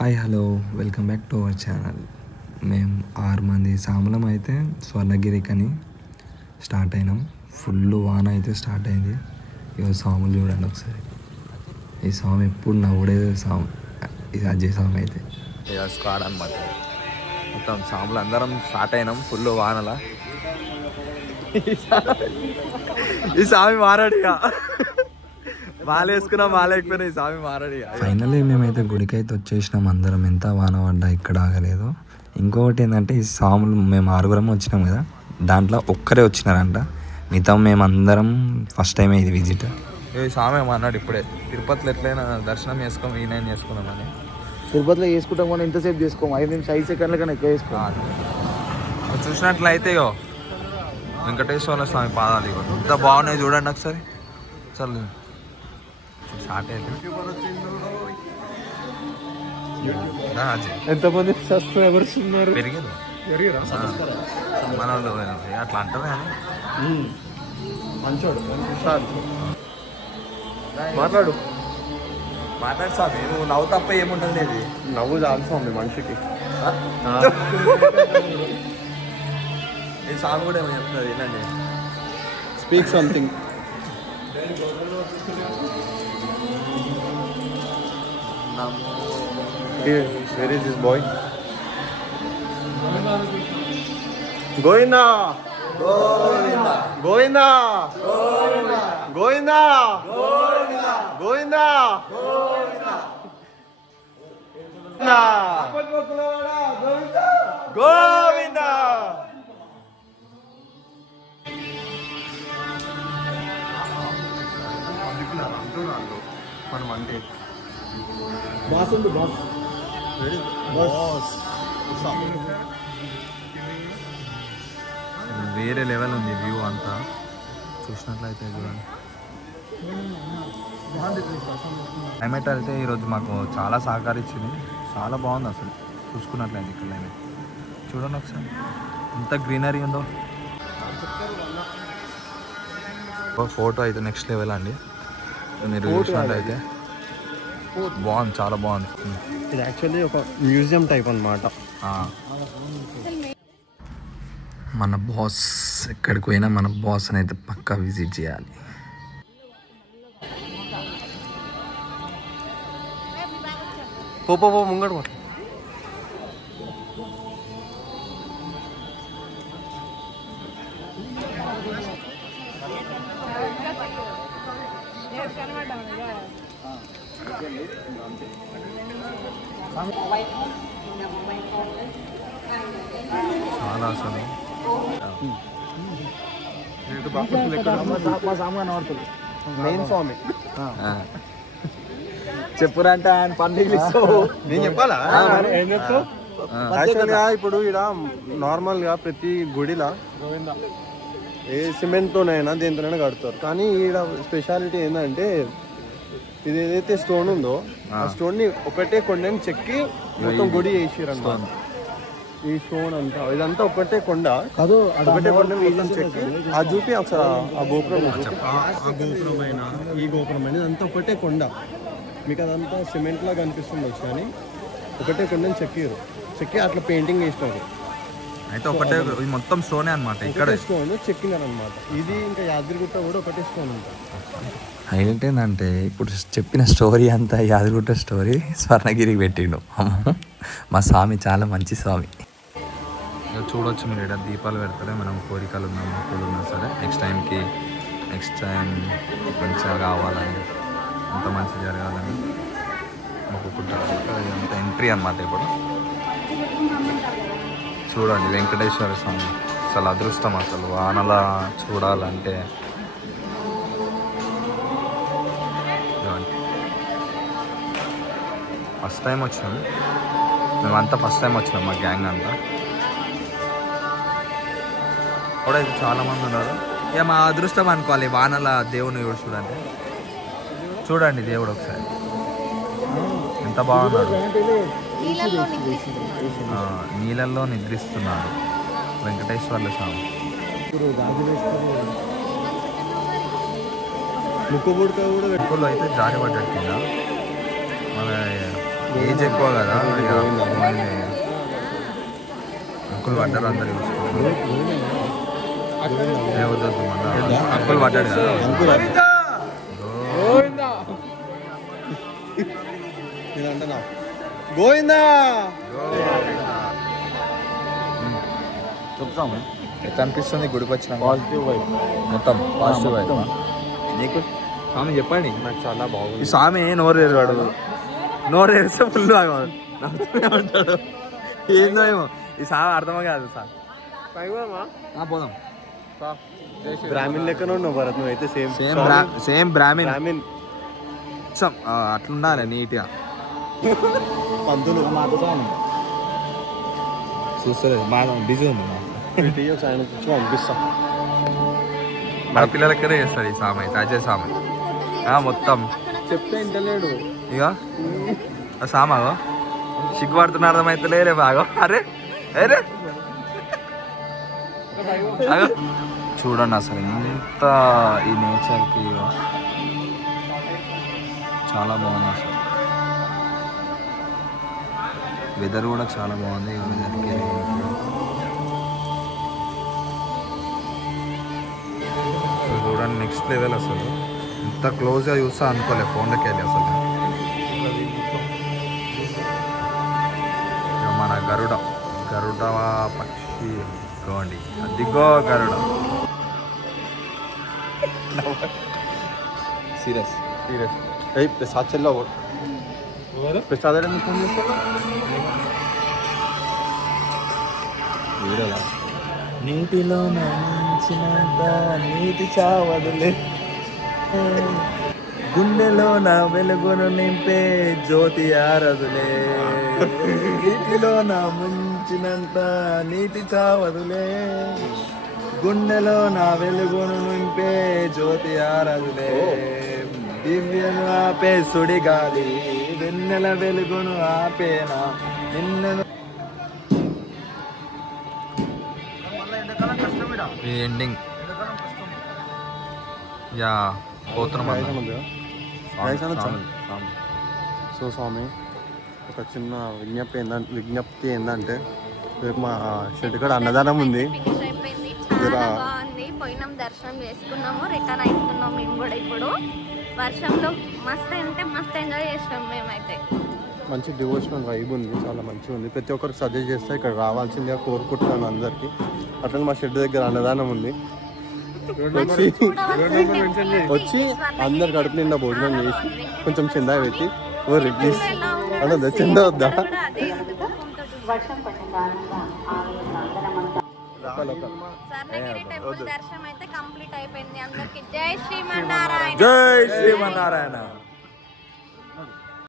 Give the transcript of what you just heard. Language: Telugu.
Hi hello welcome back to our channel. మేము 6 మంది సాములం అయితే స్వర్ణగిరికని స్టార్ట్ అయినాం. ఫుల్ వాన అయితే స్టార్ట్ అయింది. ఇక సాములు చూడండి ఒకసారి. ఈ సాము ఎప్పుడు నవ్వుడే సాము, ఇది అజయ్ సాము అయితే ఇక స్క్వాడ్ అనమాట. మొత్తం సాములు అందరం స్టార్ట్ అయినాం ఫుల్ వానల. ఈ సామి మారాడు ఇక, మాలేసుకున్నా మాలేకపోయినా ఈ స్వామి మారాడు. ఫైనల్లీ మేమైతే గుడికి అయితే వచ్చేసినాం అందరం. ఎంత వాన పడ్డా ఇక్కడ ఆగలేదు. ఇంకొకటి ఏంటంటే ఈ స్వాములు మేము 6 వచ్చినాం కదా, దాంట్లో ఒక్కరే వచ్చినారంట. మిగతా మేమందరం ఫస్ట్ టైమే ఇది విజిట్. ఈ స్వామి అన్నాడు ఇప్పుడే తిరుపతిలో ఎట్లయినా దర్శనం చేసుకోం, ఈయన చేసుకున్నామని. తిరుపతిలో చేసుకుంటాం కానీ ఎంతసేపు చేసుకోము, 5 నిమిషాలు 5 సెకండ్ల కన్నా ఎక్కువ చేసుకోవాలి. చూసినట్లయితే ఇగో వెంకటేశ్వర స్వామి పాదాలు ఇగో ఎంత బాగున్నాయి చూడండి ఒకసారి. చల్లు స్టార్ట్ అయితే ఎంతమంది సబ్స్క్రైబర్స్ ఉన్నారు? పెరిగారు మన వాళ్ళు అట్లా అంటారు కానీ మంచోడు. మాట్లాడు స్వామి, నువ్వు నవ్వు తప్ప ఏముంటుంది లేదు. నవ్వు చాలు స్వామి మనిషికి. ఈ సాంగ్ కూడా ఏమో చెప్తుంది ఏంటండి, speak something. Where is this boy? Govinda! Govinda! Govinda! Govinda! Govinda! Govinda! మనం అంటే బాస్ ఉంది. బాస్ వేరే లెవెల్ ఉంది వ్యూ అంతా. చూసినట్లయితే చూడండి. క్లైమేట్ అయితే ఈరోజు మాకు చాలా సహకరించింది, చాలా బాగుంది అసలు. చూసుకున్నట్లయితే ఇక్కడ క్లైమేట్ చూడండి ఒకసారి ఎంత గ్రీనరీ ఉందో. ఫోటో అయితే నెక్స్ట్ లెవెల్ అండి. మీరు చూసినట్లయితే బాగుంది, చాలా బాగుంది. ఇది యాక్చువల్లీ ఒక మ్యూజియం టైప్ అన్నమాట. మన బాస్ ఎక్కడికి పోయినా మన బాస్ని అయితే పక్కా విజిట్ చేయాలి. పో ముంగడు పో. చాలా అసలు మెయిన్ స్వామి చెప్పురంటే ఆయన పండుగలు ఇస్తావు, నేను చెప్పాలా? యాక్చువల్గా ఇప్పుడు ఇక్కడ నార్మల్గా ప్రతి గుడిలా ఏ సిమెంట్తోనైనా దేంతోనైనా కడతారు, కానీ ఈడ స్పెషాలిటీ ఏంటంటే ఇది ఏదైతే స్టోన్ ఉందో ఆ స్టోన్ ని ఒకటే కొండని చెక్కి మొత్తం గుడి వేసిరన్నమాట. ఈ స్టోన్ అంతా ఇదంతా ఒకటే కొండ, ఒకటే కొండ చెక్కి ఆ చూపి ఒకసారి ఆ గోపురం గోపురమైన ఈ గోపురమైన ఇదంతా ఒకటే కొండ. మీకు అదంతా సిమెంట్ లా కనిపిస్తుంది కానీ ఒకటే కొండని చెక్కి అట్లా పెయింటింగ్ వేసినారు. అయితే ఒకటే మొత్తం స్టోనే అనమాట. ఇక్కడ స్టోన్ చెక్కినారు అనమాట. ఇది ఇంకా యాదగిరిగుట్ట కూడా ఒకటే స్టోన్ ఉంటుంది. హైలైట్ ఏంటంటే ఇప్పుడు చెప్పిన స్టోరీ అంతా యాదగిరిగుట్ట స్టోరీ స్వర్ణగిరికి పెట్టిండు. మా స్వామి చాలా మంచి స్వామి. చూడవచ్చు మీరు ఇక్కడ దీపాలు పెడతారే. మనం కోరికలు ఉన్నా మొక్కలు ఉన్నా సరే నెక్స్ట్ టైం మంచిగా కావాలని, అంత మంచి జరగాలని మొక్కుకుంటారు. ఇదంతా ఎంట్రీ అన్నమాట. ఇప్పుడు చూడండి వెంకటేశ్వర స్వామి అసలు అదృష్టం. అసలు వానలా చూడాలంటే ఫస్ట్ టైం వచ్చినాం మేమంతా, ఫస్ట్ టైం వచ్చినాం మా గ్యాంగ్ అంతా. కూడా ఇది చాలామంది ఉన్నారు. ఇక మా అదృష్టం అనుకోవాలి వానల దేవుని చూడండి. చూడండి దేవుడు ఒకసారి ఎంత బాగున్నాడు. నీళ్ళల్లో నిద్రిస్తున్నాడు వెంకటేశ్వర్ల స్వామి. ముక్కుబుడక కూడా పెట్టుకోలో అయితే జారి పడ్డాడు కింద. మన ఏజ్ ఎక్కువ కదా ఇక అంకుల్ పడ్డారు అందరు చూసుకుంటారు అంకుల్ పడ్డాడు కదా గోవిందా చెప్తాము ఎట్లా అనిపిస్తుంది గుడికి వచ్చిన పాజిటివ్ వైబ్ మొత్తం పాజిటివ్ వైబ్ నీకు స్వామి చెప్పండి నాకు చాలా బాగుంది ఈ స్వామి నోరు తెరవాడు నోరు తెరిస్తే ఫుల్ నవ్వుతూనే ఉంటాడు ఏందో ఏమో ఈ స్వామి అర్థమే కాదు సార్ పోదాం బ్రాహ్మణ్ లెక్కన ఉన్నావు భరత్ నువ్వు అయితే సేమ్ సేమ్ బ్రాహ్మిన్ బ్రాహ్మణ్ అట్లుండాలి నీట్గా పంతులు చూస్తలేదు మా బిజీ ఉంది ఆయన కూర్చో పంపిస్తా మన పిల్లలక్కనే చేస్తాడు ఈ సామె అజయ్ సామె మొత్తం చెప్తే ఇంటలేడు ఇక సామాగో సిగ్గుపడుతున్న అర్థమైతే లేరే బాగో అరే అరే చూడండి అసలు ఎంత ఈ నేచర్కి చాలా బాగుంది అసలు వెదర్ కూడా చాలా బాగుంది వెదర్కి చూడండి నెక్స్ట్ లెవెల్ అసలు ఇంత క్లోజ్గా చూస్తా అనుకోలే ఫోన్లోకి వెళ్ళి అసలు మన గరుడ పక్షి గోండి అదిగో గరుడ సీరియస్ ప్రసాద్ చెల్లో ప్రసాద్ ఫోన్ చేస్తా నీటిలో నాంచినంత నీటి చావదులే గుండెలో నా వెలుగును నింపే జ్యోతి ఆరదులే నీటిలో నా ముంచినంత నీటి చావదులే గుండెలో నా వెలుగును నింపే జ్యోతి ఆరదులే దివ్యను ఆపే సుడి గాలి వెన్నెల వెలుగును ఆపేనా నిన్నను ఇది ఎండింగ్ యా పోతున్నాం సో స్వామి ఒక చిన్న విజ్ఞప్తి ఏంటంటే రేపు మా షెడ్ కాడ అన్నదానం ఉంది చాలా బాగుంది పోయినాం దర్శనం చేసుకున్నాము రిటర్న్ అవుతున్నాం మేము కూడా ఇప్పుడు వర్షంలో మస్తు అంటే మస్తు ఎంజాయ్ చేసినాం మేమైతే మంచి డివోషనల్ వైబ్ ఉంది చాలా మంచిగా ఉంది ప్రతి ఒక్కరికి సజెస్ట్ చేస్తే ఇక్కడ రావాల్సిందిగా కోరుకుంటున్నాను అందరికి అట్లా మా షెడ్ దగ్గర అన్నదానం ఉంది వచ్చి అందరు కడుపు నిండా భోజనం చేసి కొంచెం చందా పెట్టి ఓ రిలీజ్ అన్నదా చందా వద్దా స్వర్ణగిరి టెంపుల్ దర్శనం అయితే కంప్లీట్ అయిపోయింది అందరికి జై శ్రీమన్నారాయణ జై శ్రీమన్నారాయణ